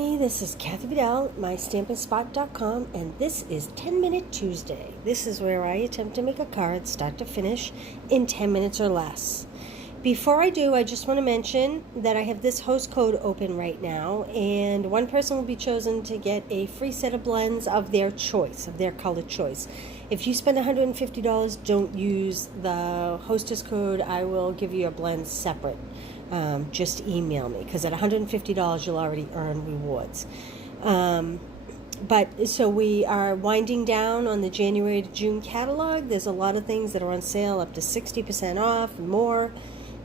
me. This is Kathy Bedell at mystampingspot.com, and this is 10 Minute Tuesday. This is where I attempt to make a card start to finish in 10 minutes or less. Before I do, I just want to mention that I have this host code open right now, and one person will be chosen to get a free set of blends of their choice, of their color choice. If you spend $150, don't use the hostess code. I will give you a blend separate. Just email me, because at $150 you'll already earn rewards. But so we are winding down on the January to June catalog. There's a lot of things that are on sale, up to 60% off and more,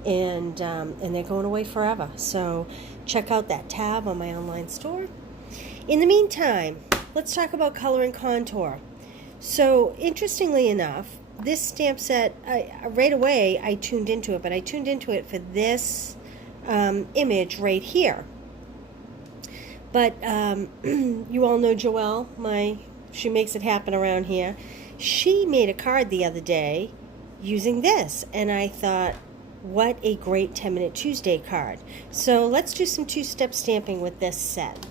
and they're going away forever. So check out that tab on my online store. In the meantime, let's talk about color and contour. So interestingly enough, this stamp set, right away I tuned into it, but I tuned into it for this image right here. But you all know Joelle, she makes it happen around here. She made a card the other day using this, and I thought, what a great 10 Minute Tuesday card. So let's do some two-step stamping with this set.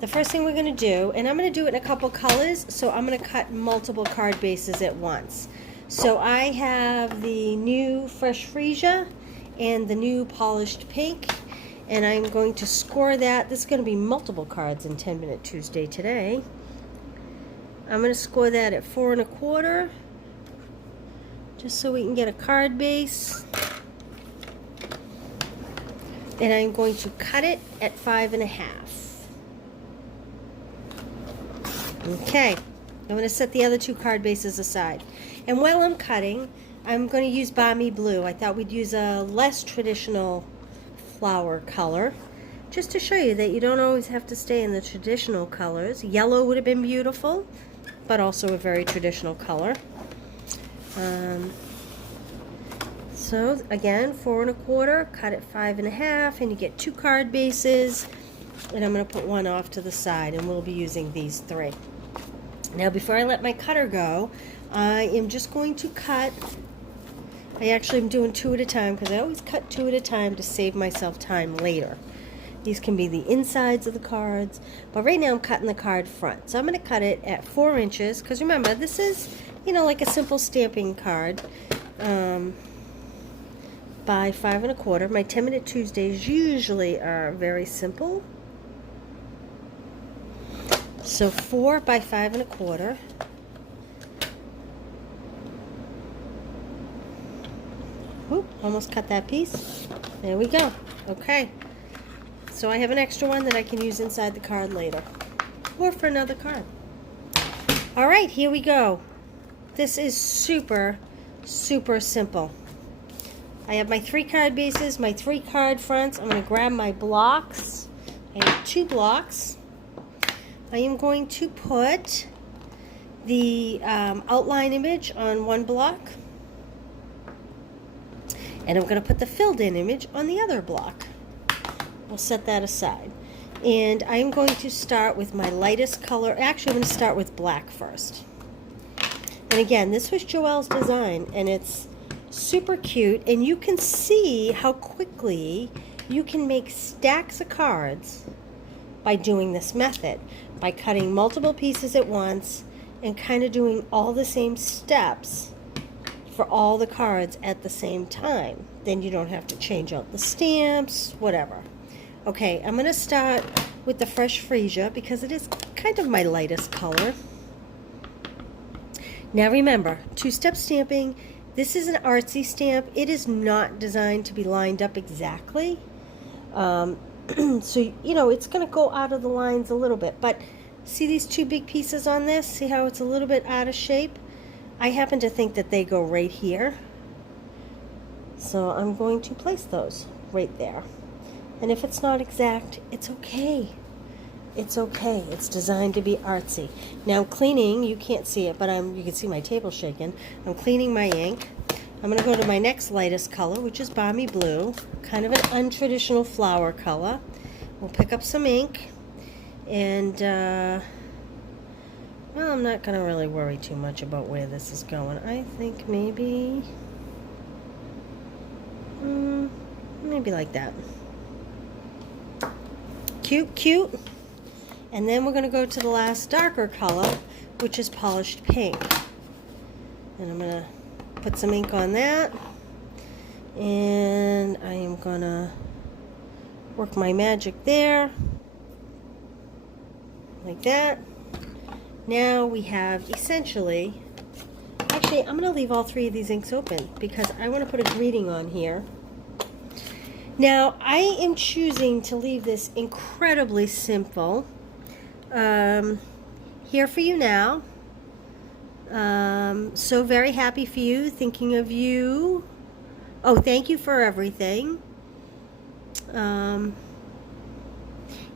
The first thing we're going to do, and I'm going to do it in a couple colors, so I'm going to cut multiple card bases at once. So I have the new Fresh Freesia and the new Polished Pink, and I'm going to score that. This is going to be multiple cards in 10 Minute Tuesday today. I'm going to score that at 4 1/4, just so we can get a card base. And I'm going to cut it at 5 1/2. Okay, I'm going to set the other two card bases aside. And while I'm cutting, I'm going to use Balmy Blue. I thought we'd use a less traditional flower color, just to show you that you don't always have to stay in the traditional colors. Yellow would have been beautiful, but also a very traditional color. So again, 4 1/4, cut at 5 1/2, and you get two card bases. And I'm going to put one off to the side, and we'll be using these three. Now, before I let my cutter go, I am just going to cut. I actually am doing two at a time, because I always cut two at a time to save myself time later. These can be the insides of the cards, but right now I'm cutting the card front. So I'm going to cut it at 4 inches, because remember, this is, like a simple stamping card, by 5 1/4. My 10 Minute Tuesdays usually are very simple. So 4 by 5 1/4. Oop, almost cut that piece. There we go. Okay. So I have an extra one that I can use inside the card later, or for another card. All right, here we go. This is super, super simple. I have my 3 card bases, my 3 card fronts. I'm going to grab my blocks. I have 2 blocks. I am going to put the outline image on one block, and I'm going to put the filled in image on the other block. We'll set that aside. And I'm going to start with my lightest color. Actually, I'm going to start with black first. And again, this was Joelle's design, and it's super cute, and you can see how quickly you can make stacks of cards by doing this method, by cutting multiple pieces at once and kind of doing all the same steps for all the cards at the same time. Then you don't have to change out the stamps, whatever. Okay, I'm going to start with the Fresh Freesia, because it is kind of my lightest color. Now remember, two-step stamping. This is an artsy stamp. It is not designed to be lined up exactly. So, it's going to go out of the lines a little bit. But see these 2 big pieces on this? See how it's a little bit out of shape? I happen to think that they go right here. So I'm going to place those right there. And if it's not exact, it's okay. It's okay. It's designed to be artsy. Now cleaning, you can't see it, but you can see my table shaking. I'm cleaning my ink. I'm going to go to my next lightest color, which is Balmy Blue, kind of an untraditional flower color. We'll pick up some ink, and well, I'm not going to really worry too much about where this is going. I think maybe like that. Cute, cute. And then we're going to go to the last darker color, which is polished pink. And I'm going to put some ink on that. And I am going to work my magic there. Like that. Now we have essentially, actually I'm going to leave all three of these inks open because I want to put a greeting on here. Now I am choosing to leave this incredibly simple. Here for you now. So very happy for you, thinking of you. Oh, thank you for everything.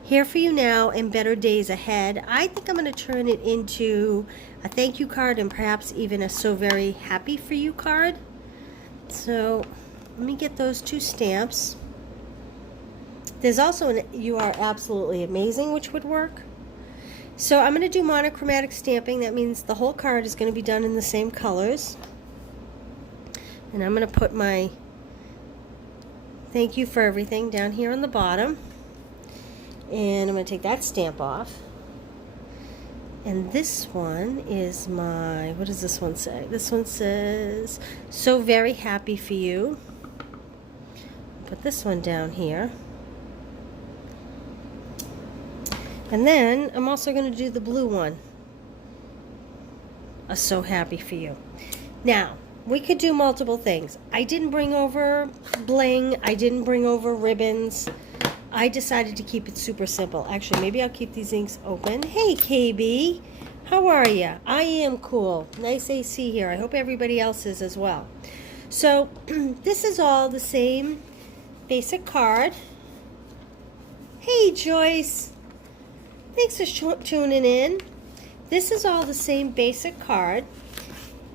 Here for you now and better days ahead. I think I'm going to turn it into a thank you card and perhaps even a so very happy for you card. So let me get those two stamps. There's also an you are absolutely amazing, which would work. So I'm going to do monochromatic stamping. That means the whole card is going to be done in the same colors. And I'm going to put my thank you for everything down here on the bottom. And I'm going to take that stamp off. And this one is my, what does this one say? This one says, so very happy for you. Put this one down here. And then I'm also going to do the blue one. A so happy for you. Now, we could do multiple things. I didn't bring over bling. I didn't bring over ribbons. I decided to keep it super simple. Actually, maybe I'll keep these inks open. Hey, KB. How are you? I am cool. Nice AC here. I hope everybody else is as well. So, this is all the same basic card. Hey, Joyce. Thanks for tuning in. This is all the same basic card.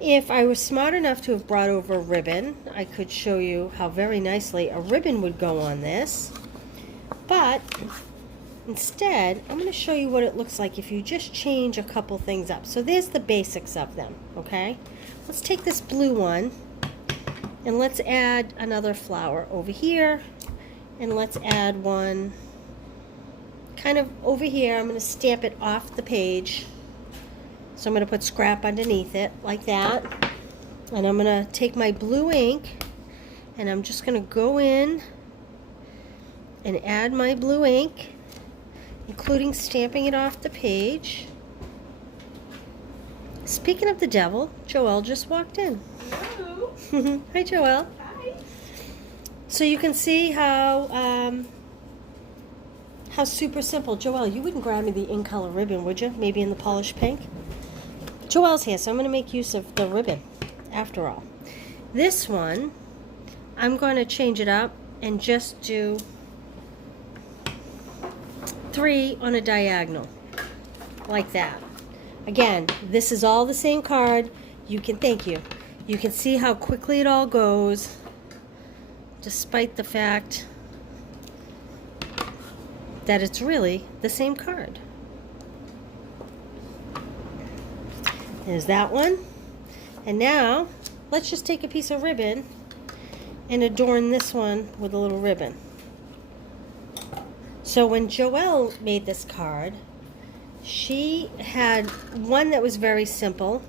If I was smart enough to have brought over a ribbon, I could show you how very nicely a ribbon would go on this. But instead, I'm going to show you what it looks like if you just change a couple things up. So there's the basics of them, okay? Let's take this blue one and let's add another flower over here. And let's add one kind of over here. I'm going to stamp it off the page. So I'm going to put scrap underneath it like that. And I'm going to take my blue ink and I'm just going to go in and add my blue ink, including stamping it off the page. Speaking of the devil, Joelle just walked in. Hello. Hi, Joelle. Hi. So you can see how super simple. Joelle, you wouldn't grab me the in color ribbon, would you? Maybe in the polished pink? Joelle's here, so I'm going to make use of the ribbon after all. This one, I'm going to change it up and just do 3 on a diagonal, like that. Again, this is all the same card. You can, thank you. You can see how quickly it all goes, despite the fact that it's really the same card. There's that one. And now, let's just take a piece of ribbon and adorn this one with a little ribbon. So when Joelle made this card, she had one that was very simple,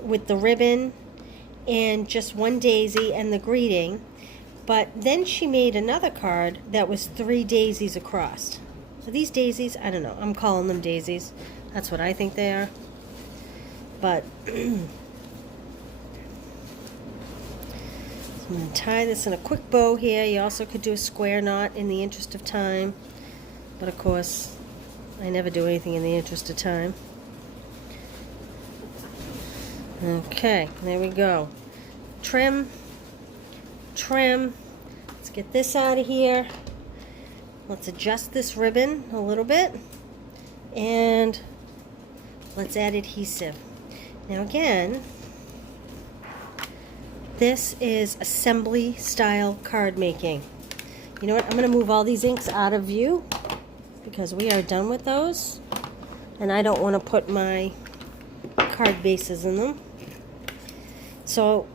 with the ribbon and just one daisy and the greeting. But then she made another card that was 3 daisies across. So these daisies, I don't know, I'm calling them daisies. That's what I think they are. But I'm going to tie this in a quick bow here. You also could do a square knot in the interest of time. But of course, I never do anything in the interest of time. Okay, there we go. Trim, trim. Let's get this out of here. Let's adjust this ribbon a little bit. And let's add adhesive. Now again, this is assembly style card making. You know what? I'm going to move all these inks out of view because we are done with those. And I don't want to put my card bases in them. So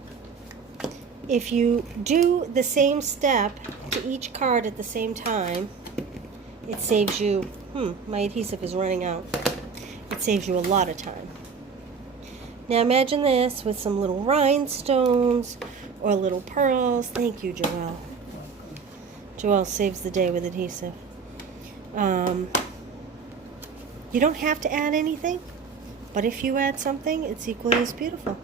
if you do the same step to each card at the same time, it saves you, my adhesive is running out. It saves you a lot of time. Now imagine this with some little rhinestones or little pearls. Thank you, Joelle. Joelle saves the day with adhesive. You don't have to add anything, but if you add something, it's equally as beautiful.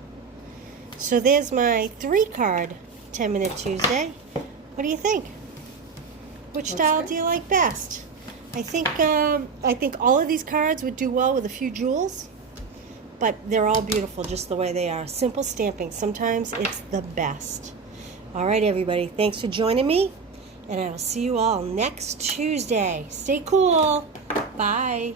So there's my 3-card 10-Minute Tuesday. What do you think? Which style do you like best? I think all of these cards would do well with a few jewels, but they're all beautiful just the way they are. Simple stamping. Sometimes it's the best. All right, everybody. Thanks for joining me, and I will see you all next Tuesday. Stay cool. Bye.